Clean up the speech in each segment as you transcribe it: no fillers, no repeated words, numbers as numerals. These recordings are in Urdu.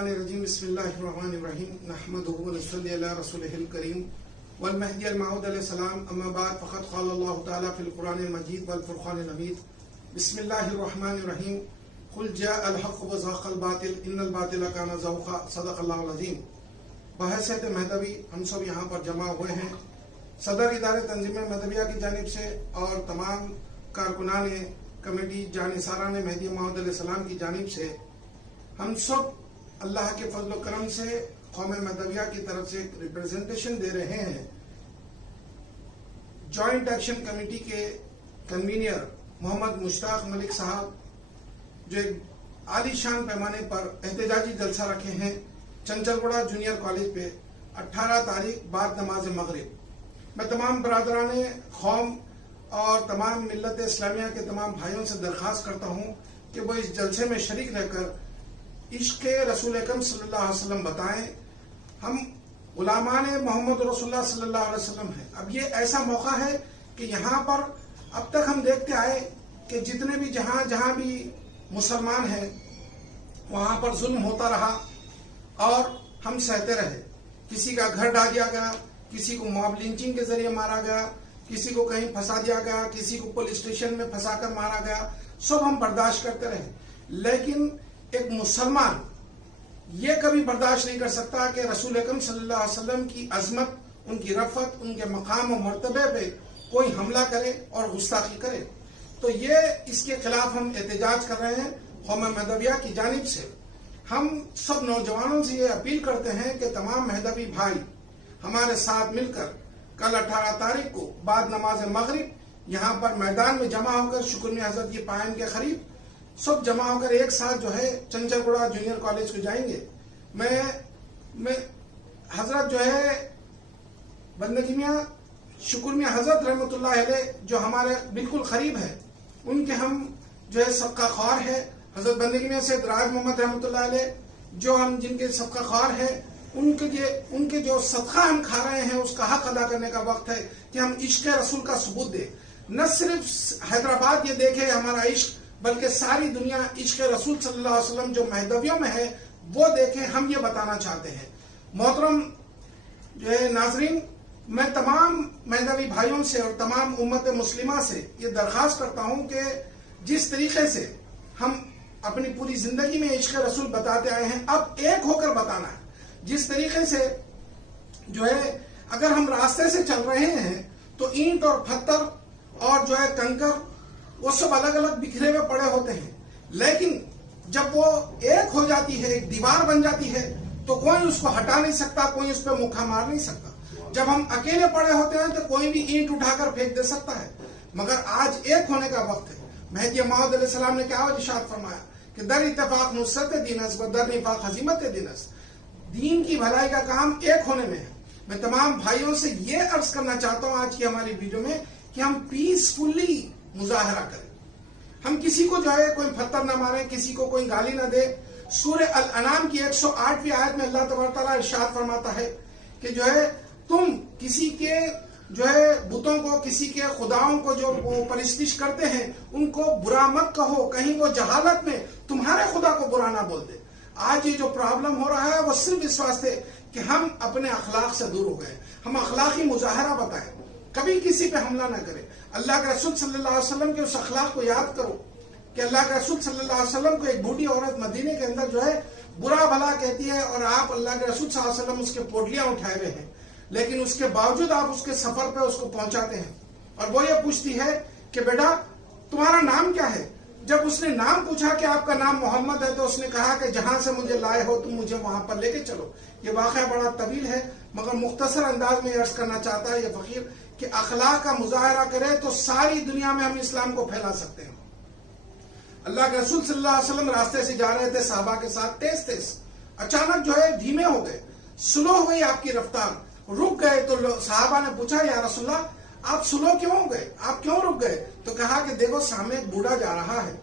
الرجیم بسم اللہ الرحمن الرحیم نحمدہ و نصلی علی رسولہ الکریم والمہدی الموعود علیہ السلام اما بعد فقد قال اللہ تعالی فی القرآن المجید والفرقان الحمید بسم اللہ الرحمن الرحیم قل جاء الحق وزهق الباطل ان الباطل کان زہوقا صدق اللہ العظیم۔ بحیثیت مہدوی ہم سب یہاں پر جمع ہوئے ہیں صدر ادارے تنظیم مہدویہ کی جانب سے اور تمام کارکنان کمیٹی جانثاران مہدی موعود علیہ السلام کی جانب سے ہم سب اللہ کے فضل و کرم سے قوم مہدویہ کی طرف سے ریپرزنٹیشن دے رہے ہیں۔ جوائنٹ ایکشن کمیٹی کے کنوینر محمد مشتاق ملک صاحب جو ایک عالی شان پیمانے پر احتجاجی جلسہ رکھے ہیں چنچل گوڑا جونیئر کالج پہ 18 تاریخ بعد نماز مغرب۔ میں تمام برادران قوم اور تمام ملت اسلامیہ کے تمام بھائیوں سے درخواست کرتا ہوں کہ وہ اس جلسے میں شریک رہ کر عشق رسول اکرم صلی اللہ علیہ وسلم بتائیں۔ ہم غلامان محمد رسول اللہ صلی اللہ علیہ وسلم ہیں۔ اب یہ ایسا موقع ہے کہ یہاں پر اب تک ہم دیکھتے آئے کہ جتنے بھی جہاں بھی مسلمان ہیں وہاں پر ظلم ہوتا رہا اور ہم سہتے رہے۔ کسی کا گھر ڈھا دیا گیا، کسی کو موب لنچنگ کے ذریعے مارا گیا، کسی کو کہیں پھنسا دیا گیا، کسی کو پولیس اسٹیشن میں پھنسا کر مارا گیا، سب ہم برداشت کرتے رہے۔ لیکن ایک مسلمان یہ کبھی برداشت نہیں کر سکتا کہ رسول اکرم صلی اللہ علیہ وسلم کی عظمت، ان کی رفعت، ان کے مقام و مرتبے پہ کوئی حملہ کرے اور گستاخی کرے۔ تو یہ اس کے خلاف ہم احتجاج کر رہے ہیں قوم مہدویہ کی جانب سے۔ ہم سب نوجوانوں سے یہ اپیل کرتے ہیں کہ تمام مہدوی بھائی ہمارے ساتھ مل کر کل 18 تاریخ کو بعد نماز مغرب یہاں پر میدان میں جمع ہو کر شکرمی حضرت کی پائن کے قریب سب جمع ہو کر ایک ساتھ جو ہے چنچل گوڑا جونیئر کالج کو جائیں گے۔ میں حضرت جو ہے بندگی میاں شکر میاں حضرت رحمۃ اللہ علیہ جو ہمارے بالکل قریب ہے، ان کے ہم جو ہے صدقہ خوار ہے۔ حضرت بندگی میاں سید راج محمد رحمۃ اللہ علیہ جو ہم جن کے صدقہ خوار ہے، ان کے جو صدقہ ہم کھا رہے ہیں اس کا حق ادا کرنے کا وقت ہے کہ ہم عشق رسول کا ثبوت دیں۔ نہ صرف حیدرآباد یہ دیکھے ہمارا عشق، بلکہ ساری دنیا عشق رسول صلی اللہ علیہ وسلم جو مہدویوں میں ہے وہ دیکھیں۔ ہم یہ بتانا چاہتے ہیں۔ محترم جو ہے ناظرین، میں تمام مہدوی بھائیوں سے اور تمام امت مسلمہ سے یہ درخواست کرتا ہوں کہ جس طریقے سے ہم اپنی پوری زندگی میں عشق رسول بتاتے آئے ہیں، اب ایک ہو کر بتانا ہے۔ جس طریقے سے جو ہے اگر ہم راستے سے چل رہے ہیں تو اینٹ اور پتھر اور جو ہے کنکر وہ سب الگ الگ بکھرے ہوئے پڑے ہوتے ہیں، لیکن جب وہ ایک ہو جاتی ہے، ایک دیوار بن جاتی ہے، تو کوئی اس کو ہٹا نہیں سکتا، کوئی اس پہ مکھا مار نہیں سکتا۔ جب ہم اکیلے پڑے ہوتے ہیں تو کوئی بھی اینٹ اٹھا کر پھینک دے سکتا ہے، مگر آج ایک ہونے کا وقت ہے۔ مہدی موعود علیہ السلام نے کیا ارشاد فرمایا کہ در اتفاق نصرت دین است و در نفاق ہزیمت دین است۔ دین کی بھلائی کا کام ایک ہونے میں ہے۔ میں تمام بھائیوں سے یہ عرض کرنا چاہتا ہوں آج کی ہماری ویڈیو میں کہ ہم پیسفلی مظاہرہ کریں۔ ہم کسی کو جو ہے کوئی پتھر نہ ماریں، کسی کو کوئی گالی نہ دے۔ سورہ الانعام کی 108ویں آیت میں اللہ تبارک تعالیٰ ارشاد فرماتا ہے کہ جو ہے تم کسی کے جو ہے بتوں کو، کسی کے خداؤں کو جو وہ پرستش کرتے ہیں ان کو برا مت کہو، کہیں وہ جہالت میں تمہارے خدا کو برا نہ بول دے۔ آج یہ جو پرابلم ہو رہا ہے وہ صرف اس واسطے کہ ہم اپنے اخلاق سے دور ہو گئے۔ ہم اخلاقی مظاہرہ بتائیں، کبھی کسی پہ حملہ نہ کریں۔ اللہ کے رسول صلی اللہ علیہ وسلم کے اس اخلاق کو یاد کرو کہ اللہ کے رسول صلی اللہ علیہ وسلم کو ایک بوڑھی عورت مدینے کے اندر جو ہے برا بھلا کہتی ہے اور آپ اللہ کے رسول صلی اللہ علیہ وسلم اس کے پوٹلیاں اٹھائے ہوئے ہیں، لیکن اس کے باوجود آپ اس کے سفر پہ اس کو پہنچاتے ہیں اور وہ یہ پوچھتی ہے کہ بیٹا تمہارا نام کیا ہے؟ جب اس نے نام پوچھا کہ آپ کا نام محمد ہے تو اس نے کہا کہ جہاں سے مجھے لائے ہو تم مجھے وہاں پر لے کے چلو۔ یہ واقعہ بڑا طویل ہے مگر مختصر انداز میں عرض کرنا چاہتا ہے یہ فقیر کہ اخلاق کا مظاہرہ کرے تو ساری دنیا میں ہم اسلام کو پھیلا سکتے ہیں۔ اللہ کے رسول صلی اللہ علیہ وسلم راستے سے جا رہے تھے صحابہ کے ساتھ تیز، اچانک جو ہے دھیمے ہو گئے، سلو ہو گئی آپ کی رفتار، رک گئے۔ تو صحابہ نے پوچھا یا رسول اللہ آپ سلو کیوں ہو گئے، آپ کیوں رک گئے؟ تو کہا کہ دیکھو سامنے ایک بوڑھا جا رہا ہے،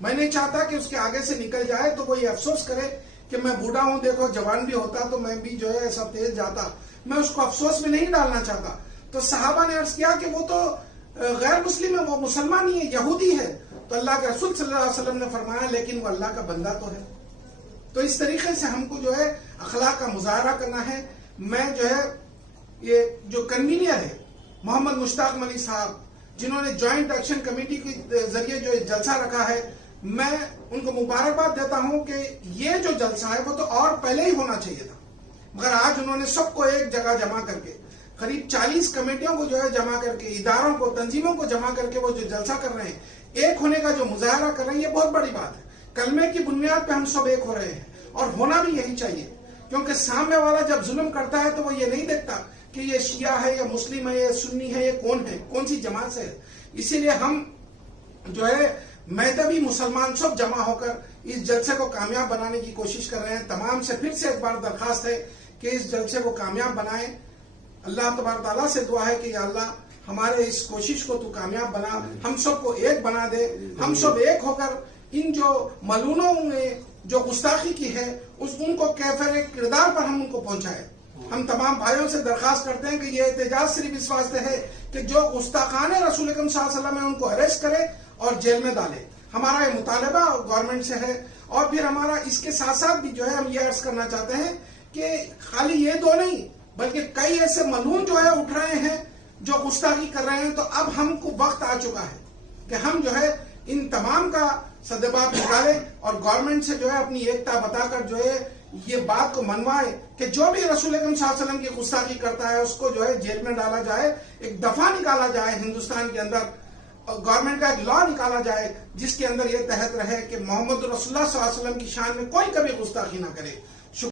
میں نہیں چاہتا کہ اس کے آگے سے نکل جائے تو وہ یہ افسوس کرے کہ میں بوڑھا ہوں، دیکھو جوان بھی ہوتا تو میں بھی جو ہے ایسا تیز جاتا، میں اس کو افسوس میں نہیں ڈالنا چاہتا۔ تو صحابہ نے عرض کیا کہ وہ تو غیر مسلم ہے، وہ مسلمان نہیں ہے، یہودی ہے۔ تو اللہ کے رسول صلی اللہ علیہ وسلم نے فرمایا لیکن وہ اللہ کا بندہ تو ہے۔ تو اس طریقے سے ہم کو جو ہے اخلاق کا مظاہرہ کرنا ہے. میں جو ہے یہ جو کنوینئر ہے محمد مشتاق ملک صاحب جنہوں نے جوائنٹ ایکشن کمیٹی کے ذریعے جو جلسہ رکھا ہے، میں ان کو مبارکباد دیتا ہوں کہ یہ جو جلسہ ہے وہ تو اور پہلے ہی ہونا چاہیے تھا، مگر آج انہوں نے سب کو ایک جگہ جمع کر کے قریب 40 کمیٹیوں کو جو ہے جمع کر کے، اداروں کو، تنظیموں کو جمع کر کے وہ جو جلسہ کر رہے ہیں، ایک ہونے کا جو مظاہرہ کر رہے ہیں، یہ بہت بڑی بات ہے. کلمے کی بنیاد پہ ہم سب ایک ہو رہے ہیں اور ہونا بھی یہی چاہیے، کیونکہ سامنے والا جب ظلم کرتا ہے تو وہ یہ نہیں دیکھتا کہ یہ شیعہ ہے یا مسلم ہے یا سنی ہے، یہ کون ہے، کون سی جماعت سے ہے. اسی لیے ہم جو ہے مذہبی مسلمان سب جمع ہو کر اس جلسے کو کامیاب بنانے کی کوشش کر رہے ہیں. تمام سے پھر سے ایک بار درخواست ہے کہ اس جلسے کو کامیاب بنائیں. اللہ تبارک تعالیٰ سے دعا ہے کہ یا اللہ ہمارے اس کوشش کو تو کامیاب بنا، ہم سب کو ایک بنا دے، ہم سب ایک ہو کر ان جو ملونوں نے جو گستاخی کی ہے ان کو کیفر کردار پر ہم ان کو پہنچائے. ہم تمام بھائیوں سے درخواست کرتے ہیں کہ یہ احتجاج صرف اس واسطے ہے کہ جو گستاخان رسول اکرم صلی اللہ علیہ وسلم ہے ان کو اریسٹ کرے اور جیل میں ڈالے. ہمارا یہ مطالبہ گورنمنٹ سے ہے. اور پھر ہمارا اس کے ساتھ ساتھ بھی جو ہے ہم یہ عرض کرنا چاہتے ہیں کہ خالی یہ دو نہیں بلکہ کئی ایسے ملعون جو ہے اٹھ رہے ہیں جو گستاخی کر رہے ہیں. تو اب ہم کو وقت آ چکا ہے کہ ہم جو ہے ان تمام کا سدباب نکالیں اور گورنمنٹ سے جو ہے اپنی ایکتا بتا کر جو ہے یہ بات کو منوائے کہ جو بھی رسول اکرم صلی اللہ علیہ وسلم کی گستاخی کرتا ہے اس کو جو ہے جیل میں ڈالا جائے. ایک دفعہ نکالا جائے ہندوستان کے اندر، گورنمنٹ کا ایک لا نکالا جائے جس کے اندر یہ تحت رہے کہ محمد رسول اللہ صلی اللہ علیہ وسلم کی شان میں کوئی کبھی گستاخی نہ کرے.